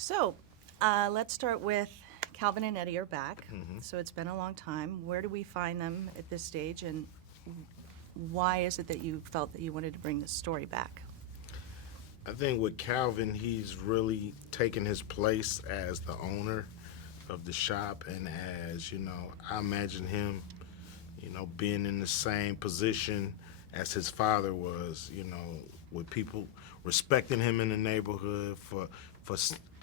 So, let's start with Calvin and Eddie are back. So it's been a long time. Where do we find them at this stage, and why is it that you felt that you wanted to bring this story back? I think with Calvin, he's really taken his place as the owner of the shop, and as I imagine him, being in the same position as his father was, with people respecting him in the neighborhood for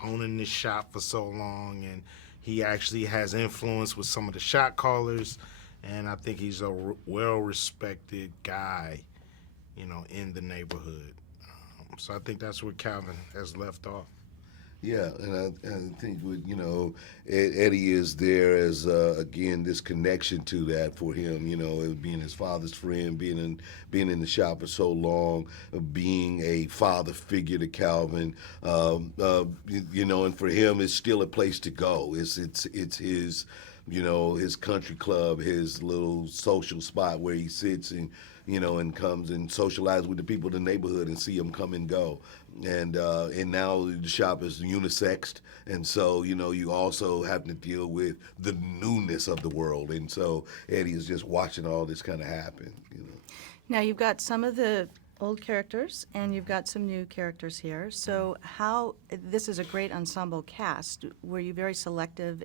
owning this shop for so long, and he actually has influence with some of the shot callers, and I think he's a well-respected guy, in the neighborhood. So I think that's where Calvin has left off. Yeah, and I think with Eddie is there as again this connection to that for him. Being his father's friend, being in the shop for so long, being a father figure to Calvin. And for him, it's still a place to go. It's his his country club, his little social spot where he sits and comes and socialize with the people in the neighborhood and see them come and go. And now the shop is unisexed, and so you also have to deal with the newness of the world, and so Eddie is just watching all this kind of happen. Now, you've got some of the old characters, and you've got some new characters here. So this is a great ensemble cast. Were you very selective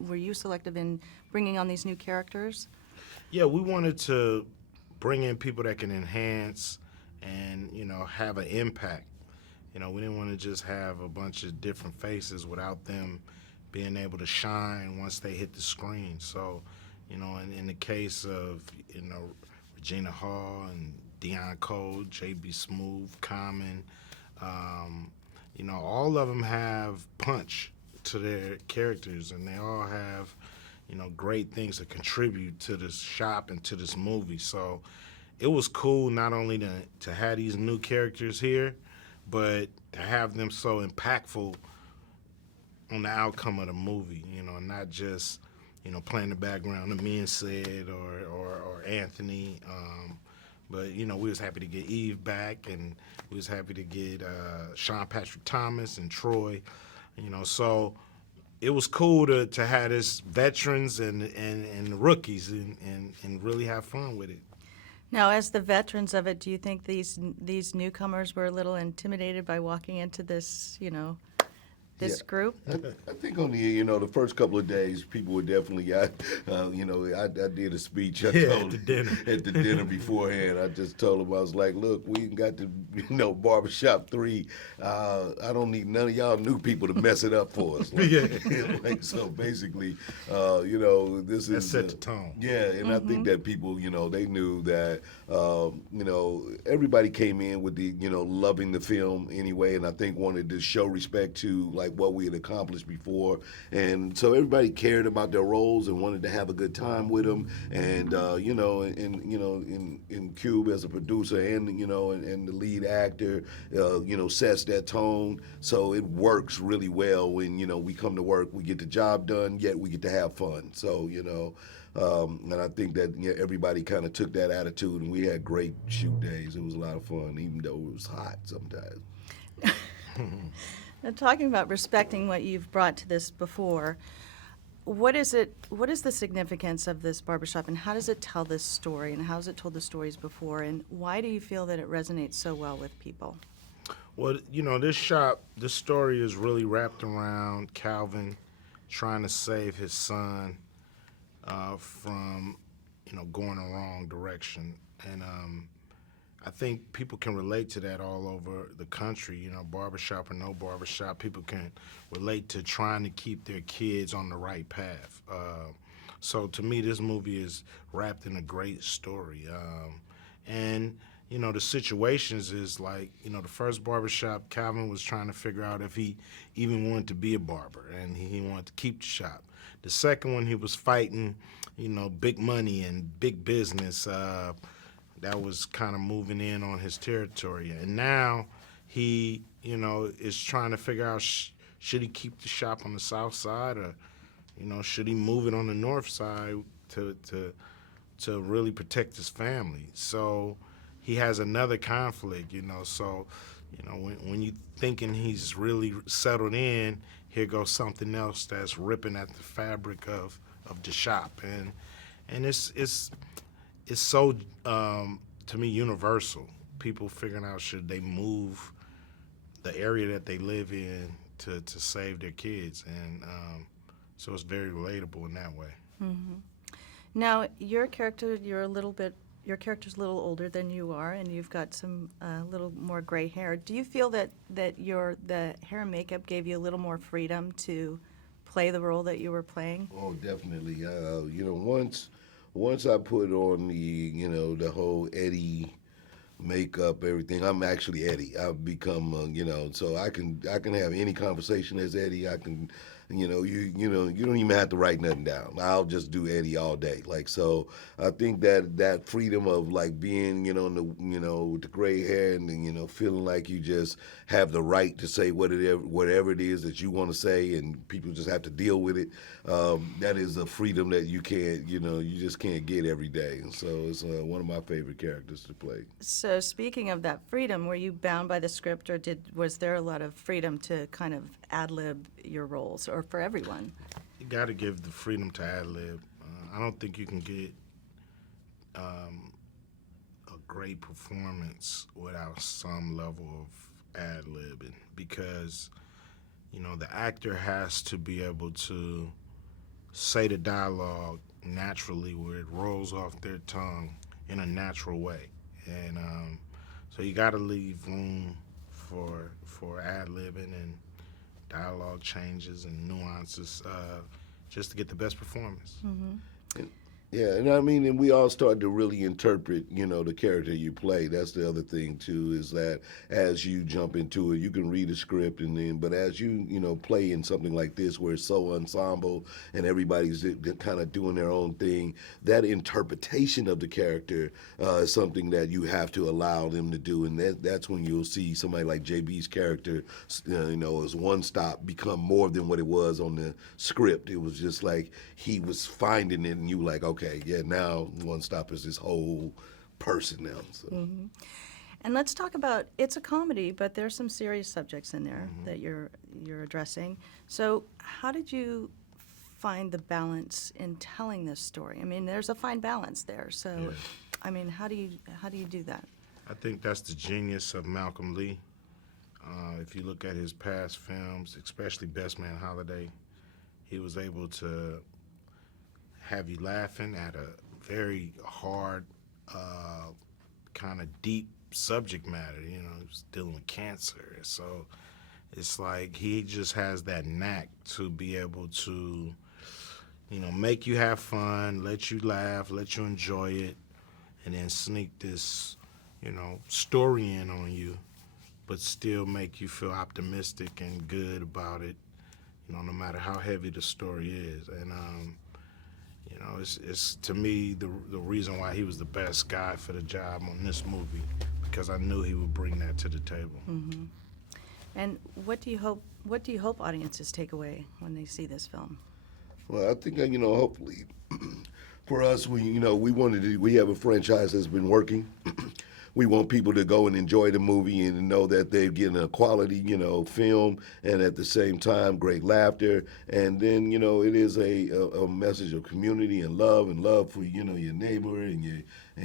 were you selective in bringing on these new characters? Yeah, we wanted to bring in people that can enhance and have an impact. We didn't want to just have a bunch of different faces without them being able to shine once they hit the screen. So, in the case of Regina Hall and Deion Cole, J.B. Smooth, Common, all of them have punch to their characters, and they all have great things to contribute to this shop and to this movie. So it was cool not only to have these new characters here, but to have them so impactful on the outcome of the movie, and not just, playing the background of me and Sid or Anthony. But, we was happy to get Eve back, and we was happy to get Sean Patrick Thomas and Troy, so it was cool to have this veterans and rookies and really have fun with it. Now, as the veterans of it, do you think these newcomers were a little intimidated by walking into this, this group? I think on the first couple of days, people were definitely I did a speech. I told at the dinner beforehand. I just told them, I was like, look, we got to Barbershop 3. I don't need none of y'all new people to mess it up for us. So basically, this is set the tone. Yeah, and I think that people, they knew that everybody came in with the loving the film anyway, and I think wanted to show respect to like what we had accomplished before, and so everybody cared about their roles and wanted to have a good time with them, and in Cube as a producer and and the lead actor, sets that tone, so it works really well when we come to work, we get the job done, yet we get to have fun. So and I think that everybody kind of took that attitude, and we had great shoot days. It was a lot of fun, even though it was hot sometimes. Now, talking about respecting what you've brought to this before, what is the significance of this barbershop, and how does it tell this story, and how has it told the stories before, and why do you feel that it resonates so well with people? Well, this story is really wrapped around Calvin trying to save his son from, going the wrong direction. And I think people can relate to that all over the country, barbershop or no barbershop. People can relate to trying to keep their kids on the right path. So to me, this movie is wrapped in a great story. And the situations is like, the first barbershop, Calvin was trying to figure out if he even wanted to be a barber, and he wanted to keep the shop. The second one, he was fighting, big money and big business. That was kind of moving in on his territory. And now he, is trying to figure out, should he keep the shop on the south side, or, should he move it on the north side to really protect his family? So he has another conflict, so You know, when you thinking he's really settled in, here goes something else that's ripping at the fabric of the shop, and it's so to me universal. People figuring out should they move the area that they live in to save their kids, and so it's very relatable in that way. Now, your character, your character's a little older than you are, and you've got some little more gray hair. Do you feel that the hair and makeup gave you a little more freedom to play the role that you were playing? Oh, definitely. Once I put on the whole Eddie makeup, everything. I'm actually Eddie. I've become, so I can have any conversation as Eddie. I can, you don't even have to write nothing down. I'll just do Eddie all day. Like, so I think that freedom of like being, with the gray hair and feeling like you just have the right to say whatever it is that you want to say, and people just have to deal with it. That is a freedom that you can't, you just can't get every day. And so it's one of my favorite characters to play. So speaking of that freedom, were you bound by the script, or was there a lot of freedom to kind of ad-lib your roles, or for everyone? You got to give the freedom to ad-lib. I don't think you can get a great performance without some level of ad-libbing, because the actor has to be able to say the dialogue naturally, where it rolls off their tongue in a natural way, and so you got to leave room for ad-libbing and dialogue changes and nuances, just to get the best performance. Yeah, and I mean, and we all start to really interpret, the character you play. That's the other thing too, is that as you jump into it, you can read a script, but as you, play in something like this where it's so ensemble and everybody's kind of doing their own thing, that interpretation of the character is something that you have to allow them to do, and that's when you'll see somebody like JB's character, as One Stop become more than what it was on the script. It was just like he was finding it, and you like, okay, yeah, now One Stop is this whole person now. So. And let's talk about, it's a comedy, but there's some serious subjects in there that you're addressing. So how did you find the balance in telling this story? I mean, there's a fine balance there. So, Yeah. I mean, how do you do that? I think that's the genius of Malcolm Lee. If you look at his past films, especially Best Man Holiday, he was able to have you laughing at a very hard, kind of deep subject matter. He was dealing with cancer. So it's like he just has that knack to be able to, make you have fun, let you laugh, let you enjoy it, and then sneak this, story in on you, but still make you feel optimistic and good about it, no matter how heavy the story is. And, it's to me the reason why he was the best guy for the job on this movie, because I knew he would bring that to the table. And what do you hope audiences take away when they see this film? Well, I think hopefully, for us, we have a franchise that's been working. We want people to go and enjoy the movie and know that they're getting a quality, film, and at the same time, great laughter. And then, it is a message of community and love for, your neighbor and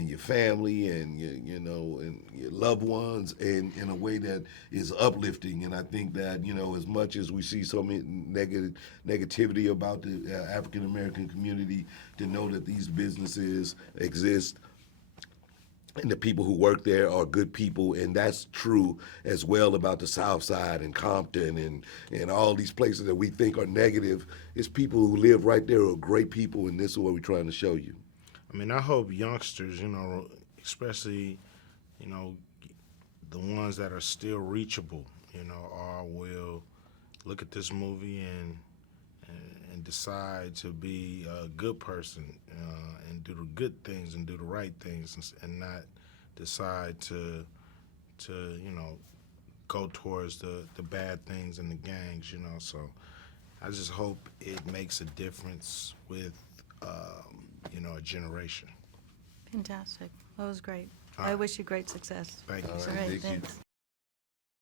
your family and and your loved ones, and in a way that is uplifting. And I think that, as much as we see so many negativity about the African American community, to know that these businesses exist and the people who work there are good people, and that's true as well about the South Side and Compton and all these places that we think are negative. It's people who live right there who are great people, and this is what we're trying to show you. I mean, I hope youngsters, especially, the ones that are still reachable, will look at this movie and decide to be a good person, and do the good things and do the right things, and not decide to go towards the bad things and the gangs, So I just hope it makes a difference with, a generation. Fantastic. That was great. All I right. wish you great success. Thank you. All right, All right, thank you. thanks.